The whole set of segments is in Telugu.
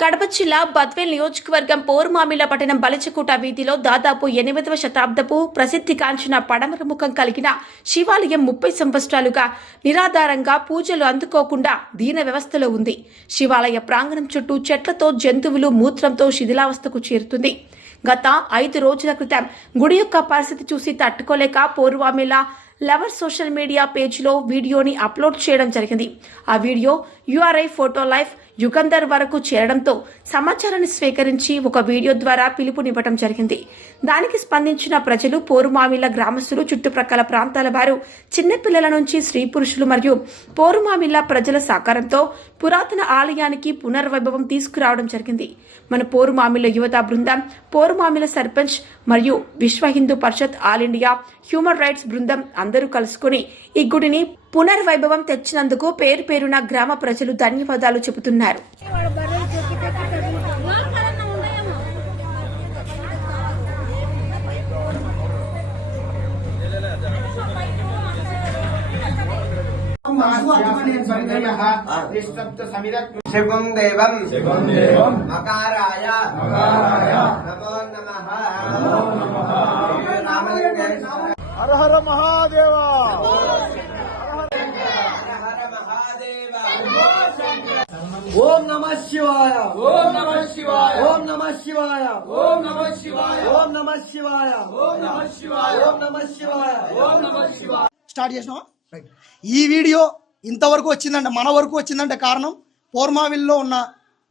కడప జిల్లా బద్వేల్ నియోజకవర్గం పోరుమామిళ్ల పట్టణం బలిచకుట వీధిలో దాదాపు 8వ శతాబ్దపు ప్రసిద్ధిగాంచిన పడమర ముఖం కలిగిన శివాలయం 30 సంవత్సరాలుగా నిరాధారంగా పూజలు అందుకోకుండా దీన వ్యవస్థలో ఉంది. శివాలయ ప్రాంగణం చుట్టూ చెట్లతో జంతువులు మూత్రంతో శిథిలావస్థకు చేరుతుంది. గత 5 రోజుల క్రితం గుడి యొక్క పరిస్థితి చూసి తట్టుకోలేక పోరుమామిళ్ల లవర్ సోషల్ మీడియా పేజ్లో వీడియోని అప్లోడ్ చేయడం జరిగింది. ఆ video URI photo life Yugandhar వరకు చేరడంతో సమాచారాన్ని స్వీకరించి ఒక వీడియో ద్వారా పిలుపునివ్వడం జరిగింది. దానికి స్పందించిన ప్రజలు, పోరుమామిళ్ల గ్రామస్తులు, చుట్టుప్రక్కల ప్రాంతాల వారు, చిన్నపిల్లల నుంచి స్త్రీ పురుషులు మరియు పోరుమామిళ్ల ప్రజల సహకారంతో పురాతన ఆలయానికి పునర్వైభవం తీసుకురావడం జరిగింది. మన పోరుమామిళ్ల యువత బృందం, పోరుమామిళ్ల సర్పంచ్ మరియు విశ్వ Hindu Parishad, all India human rights బృందం అందరూ కలుసుకుని ఈ గుడిని పునర్వైభవం తెచ్చినందుకు పేరు పేరున గ్రామ ప్రజలు ధన్యవాదాలు చెబుతున్నారు. శివం దేవం మకారాయ నమో నమః. హర హర మహాదేవ. ఓం నమః శివాయ. ఓం నమః శివాయ. ఓం నమః శివాయ. ఓం నమః శివాయ. ఓం నమః శివాయ. ఓం నమః శివాయ. ఓం నమః శివాయ. ఓం నమః శివాయ. స్టార్ట్ చేసినావా? రైట్. ఈ వీడియో ఇంతవరకు వచ్చిందంటే, మన వరకు వచ్చిందంటే కారణం పోర్మావిల్లో ఉన్న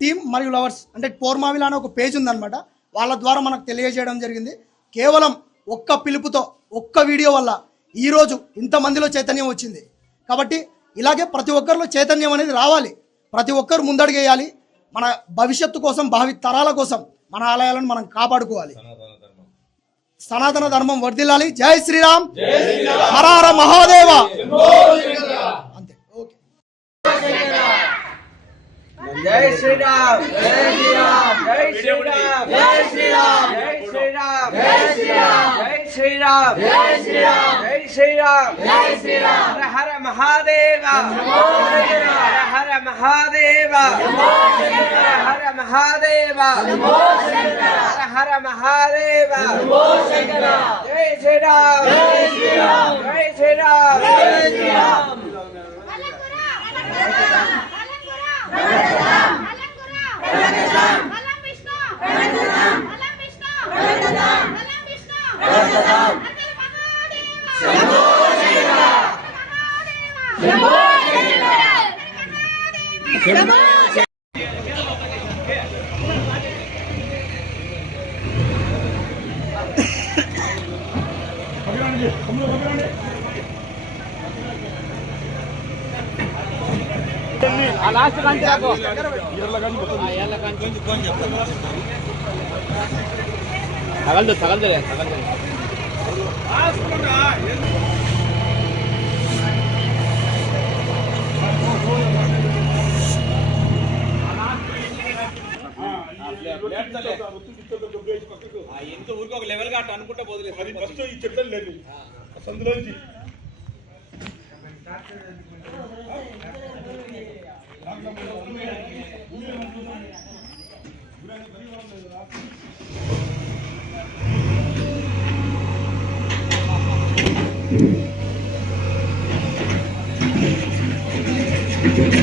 టీం మరియు లవర్స్, అంటే పోర్మావిల్ అనే ఒక పేజ్ ఉందన్నమాట. వాళ్ళ ద్వారా మనకు తెలియజేయడం జరిగింది. కేవలం ఒక్క పిలుపుతో, ఒక్క వీడియో వల్ల ఈరోజు ఇంతమందిలో చైతన్యం వచ్చింది. కాబట్టి ఇలాగే ప్రతి ఒక్కరిలో చైతన్యం అనేది రావాలి. ప్రతి ఒక్కరు ముందడుగేయాలి. మన భవిష్యత్తు కోసం, భావి తరాల కోసం మన ఆలయాలను మనం కాపాడుకోవాలి. సనాతన ధర్మం వర్ధిల్లాలి. జై శ్రీరామ్. హర హర మహాదేవ. అంతే. ఓకే. జై శ్రీరామ్. జై శ్రీరామ్. జై శ్రీరామ్. జై శ్రీరామ్. జై శ్రీరామ్. జై శ్రీరామ్. జై శ్రీరామ్. జై శ్రీరామ్. జై శ్రీరామ్. జై శ్రీరామ్. హర హర మహాదేవ. హర హర మహాదేవ. హర హర మహాదేవ. హర హర మహాదేవ. జై శ్రీరామ్. జై శ్రీరామ్. జై శ్రీరామ్. జై శ్రీరామ్. ఎంత ఊరికి ఒక లెవెల్ గా అట్లా అనుకుంటా పోదులేదు. అది ఫస్ట్ ఈ చెట్లు లేదు సందులోంచి Thank you.